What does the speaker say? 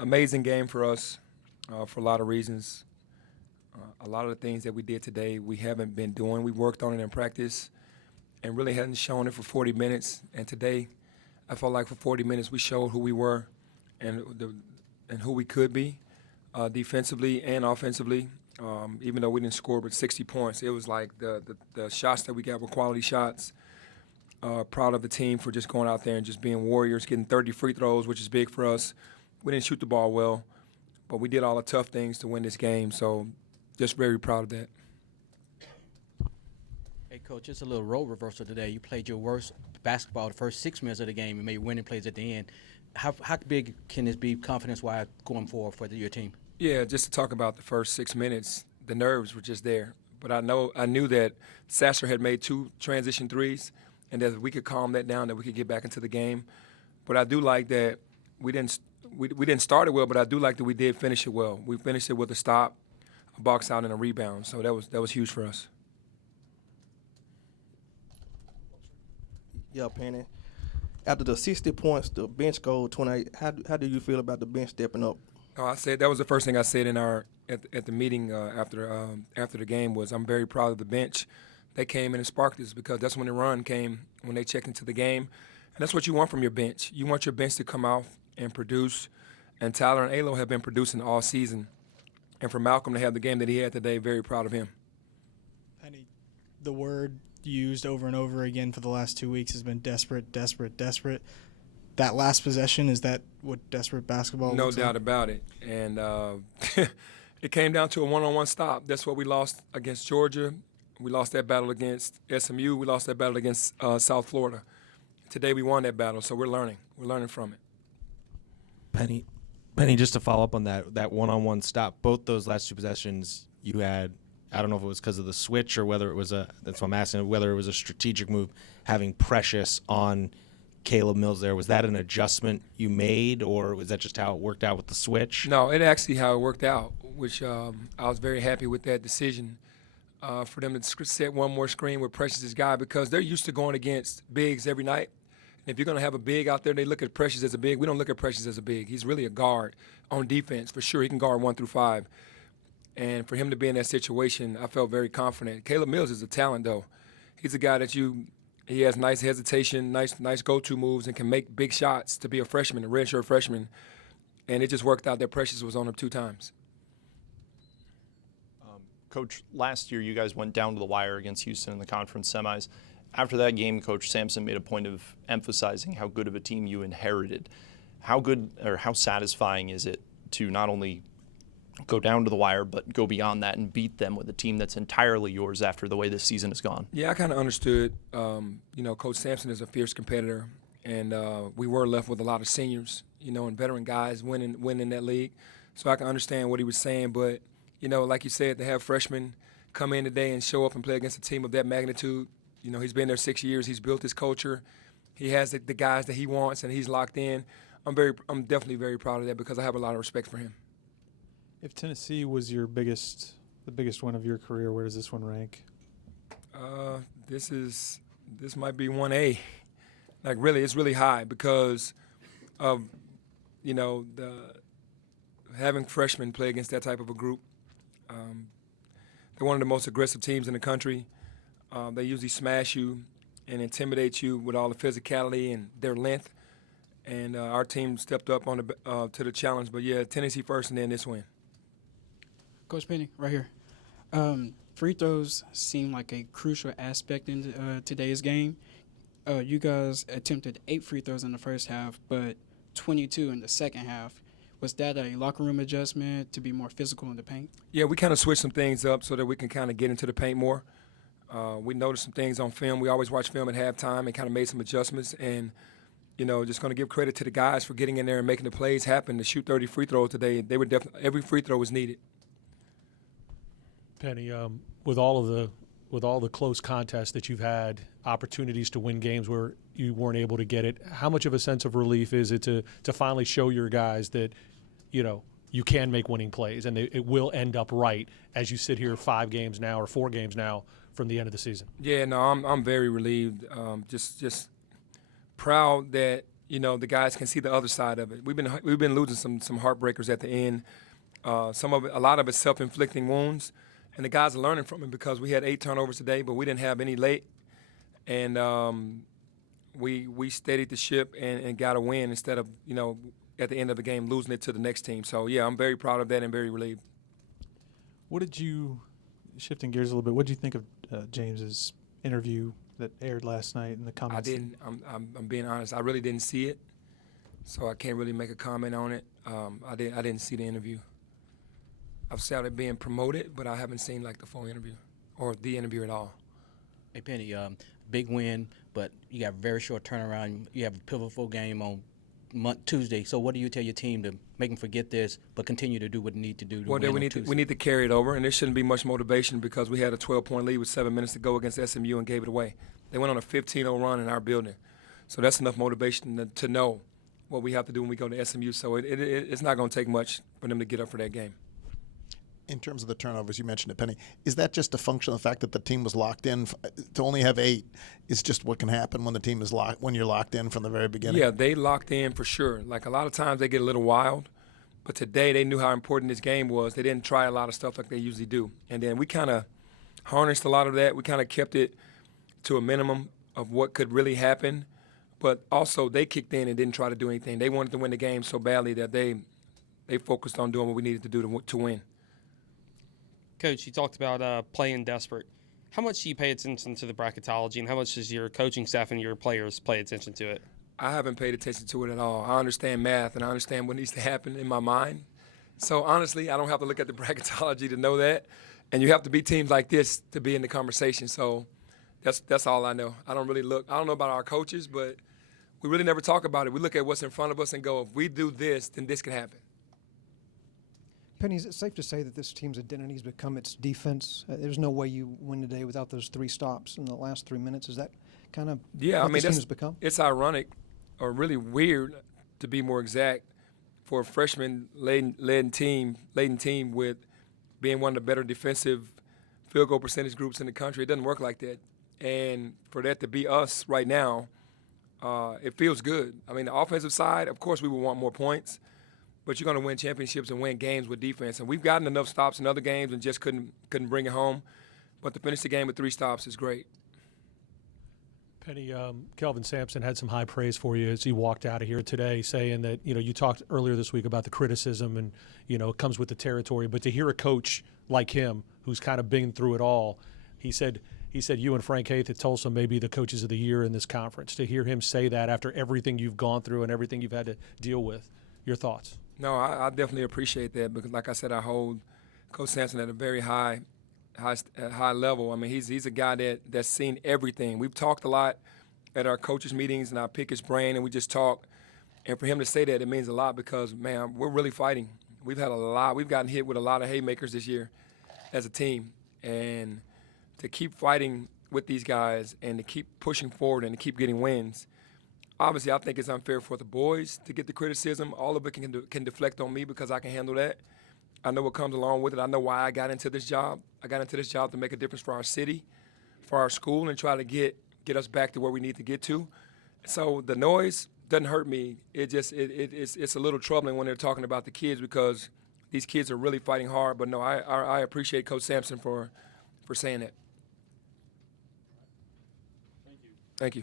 Amazing game for us for a lot of reasons. A lot of the things that we did today we haven't been doing. We worked on it in practice and really hadn't shown it for 40 minutes. And today, I felt like for 40 minutes we showed who we were and and who we could be defensively and offensively. Even though we didn't score but 60 points, it was like the shots that we got were quality shots. Proud of the team for just going out there and just being warriors, getting 30 free throws, which is big for us. We didn't shoot the ball well, but we did all the tough things to win this game. So just very proud of that. Hey, Coach, just a little role reversal today. You played your worst basketball the first 6 minutes of the game and made winning plays at the end. How big can this be confidence-wise going forward for your team? Yeah, just to talk about the first 6 minutes, the nerves were just there. But I knew that Sasser had made 2 transition threes, and that if we could calm that down, that we could get back into the game. But I do like that we didn't start it well, but I do like that we did finish it well. We finished it with a stop, a box out, and a rebound. So that was huge for us. Yeah, Penny. After the 60 points, the bench goal 28. How do you feel about the bench stepping up? Oh, I said that was the first thing I said in at the meeting after the game was I'm very proud of the bench. They came in and sparked us because that's when the run came when they checked into the game, and that's what you want from your bench. You want your bench to come out and produce, and Tyler and Alo have been producing all season, and for Malcolm to have the game that he had today, very proud of him. Penny, the word used over and over again for the last 2 weeks has been desperate, desperate, desperate. That last possession, is that what desperate basketball No looks doubt like? about it. And it came down to a one-on-one stop. That's what we lost against Georgia. We lost that battle against SMU. We lost that battle against South Florida. Today we won that battle, so we're learning. We're learning from it. Penny, just to follow up on that one-on-one stop, both those last 2 possessions you had, I don't know if it was because of the switch or whether it was that's what I'm asking, whether it was a strategic move, having Precious on Caleb Mills there. Was that an adjustment you made, or was that just how it worked out with the switch? No, it actually how it worked out, which I was very happy with that decision for them to set one more screen with Precious' guy because they're used to going against bigs every night. If you're going to have a big out there, they look at Precious as a big. We don't look at Precious as a big. He's really a guard on defense for sure. He can guard 1 through 5. And for him to be in that situation, I felt very confident. Caleb Mills is a talent, though. He's a guy that he has nice hesitation, nice go-to moves, and can make big shots to be a freshman, a redshirt freshman. And it just worked out that Precious was on him 2 times. Coach, last year you guys went down to the wire against Houston in the conference semis. After that game, Coach Sampson made a point of emphasizing how good of a team you inherited. How good or how satisfying is it to not only go down to the wire, but go beyond that and beat them with a team that's entirely yours after the way this season has gone? Yeah, I kind of understood. Coach Sampson is a fierce competitor, and we were left with a lot of seniors, and veteran guys winning that league. So I can understand what he was saying. But, like you said, to have freshmen come in today and show up and play against a team of that magnitude, he's been there 6 years. He's built his culture. He has the guys that he wants, and he's locked in. I'm definitely very proud of that because I have a lot of respect for him. If Tennessee was the biggest win of your career, where does this one rank? This might be 1A. Like really, it's really high because of having freshmen play against that type of a group. They're one of the most aggressive teams in the country. They usually smash you and intimidate you with all the physicality and their length. And our team stepped up on to the challenge. But yeah, Tennessee first, and then this win. Coach Penny, right here. Free throws seem like a crucial aspect in today's game. You guys attempted 8 free throws in the first half, but 22 in the second half. Was that a locker room adjustment to be more physical in the paint? Yeah, we kind of switched some things up so that we can kind of get into the paint more. We noticed some things on film. We always watch film at halftime and kind of made some adjustments. And, just going to give credit to the guys for getting in there and making the plays happen. To shoot 30 free throws today, they were definitely every free throw was needed. Penny, with all the close contests that you've had, opportunities to win games where you weren't able to get it, how much of a sense of relief is it to finally show your guys that, you can make winning plays and it will end up right as you sit here 5 games now or 4 games now from the end of the season? Yeah, no, I'm very relieved. Just proud that the guys can see the other side of it. We've been losing some heartbreakers at the end. A lot of it's self-inflicting wounds, and the guys are learning from it because we had 8 turnovers today, but we didn't have any late, and we steadied the ship and got a win instead of at the end of the game losing it to the next team. So yeah, I'm very proud of that and very relieved. What did you, shifting gears a little bit, what did you think of James's interview that aired last night in the comments? I didn't. I'm being honest. I really didn't see it, so I can't really make a comment on it. I didn't see the interview. I've seen it being promoted, but I haven't seen like the full interview or the interview at all. Hey, Penny, big win, but you got a very short turnaround. You have a pivotal game on Tuesday. So what do you tell your team to make them forget this, but continue to do what they need to do to Well, win then on we Tuesday? need to carry it over, and there shouldn't be much motivation because we had a 12-point lead with 7 minutes to go against SMU and gave it away. They went on a 15-0 run in our building, so that's enough motivation to know what we have to do when we go to SMU. So it's not going to take much for them to get up for that game. In terms of the turnovers, you mentioned it, Penny. Is that just a function of the fact that the team was locked in? To only have 8 is just what can happen when the team is when you're locked in from the very beginning? Yeah, they locked in for sure. Like a lot of times they get a little wild, but today they knew how important this game was. They didn't try a lot of stuff like they usually do. And then we kind of harnessed a lot of that. We kind of kept it to a minimum of what could really happen. But also they kicked in and didn't try to do anything. They wanted to win the game so badly that they focused on doing what we needed to do to win. Coach, you talked about playing desperate. How much do you pay attention to the bracketology, and how much does your coaching staff and your players pay attention to it? I haven't paid attention to it at all. I understand math, and I understand what needs to happen in my mind. So, honestly, I don't have to look at the bracketology to know that. And you have to beat teams like this to be in the conversation. So that's all I know. I don't really look. I don't know about our coaches, but we really never talk about it. We look at what's in front of us and go, if we do this, then this can happen. Penny, is it safe to say that this team's identity has become its defense? There's no way you win today without those 3 stops in the last 3 minutes. Is that kind of what this team has become? It's ironic or really weird, to be more exact, for a freshman-laden team with being one of the better defensive field goal percentage groups in the country. It doesn't work like that. And for that to be us right now, it feels good. I mean, the offensive side, of course, we would want more points. But you're going to win championships and win games with defense. And we've gotten enough stops in other games and just couldn't bring it home. But to finish the game with 3 stops is great. Penny, Kelvin Sampson had some high praise for you as he walked out of here today, saying that, you talked earlier this week about the criticism and, it comes with the territory. But to hear a coach like him who's kind of been through it all, he said you and Frank Haith at Tulsa may be the coaches of the year in this conference. To hear him say that after everything you've gone through and everything you've had to deal with, your thoughts? No, I definitely appreciate that because, like I said, I hold Coach Sampson at a very high level. I mean, he's a guy that's seen everything. We've talked a lot at our coaches' meetings, and I pick his brain, and we just talk. And for him to say that, it means a lot because, man, we're really fighting. We've gotten hit with a lot of haymakers this year as a team. And to keep fighting with these guys and to keep pushing forward and to keep getting wins, obviously, I think it's unfair for the boys to get the criticism. All of it can deflect on me because I can handle that. I know what comes along with it. I know why I got into this job. I got into this job to make a difference for our city, for our school, and try to get us back to where we need to get to. So the noise doesn't hurt me. It's a little troubling when they're talking about the kids because these kids are really fighting hard. But no, I appreciate Coach Sampson for saying that. Thank you.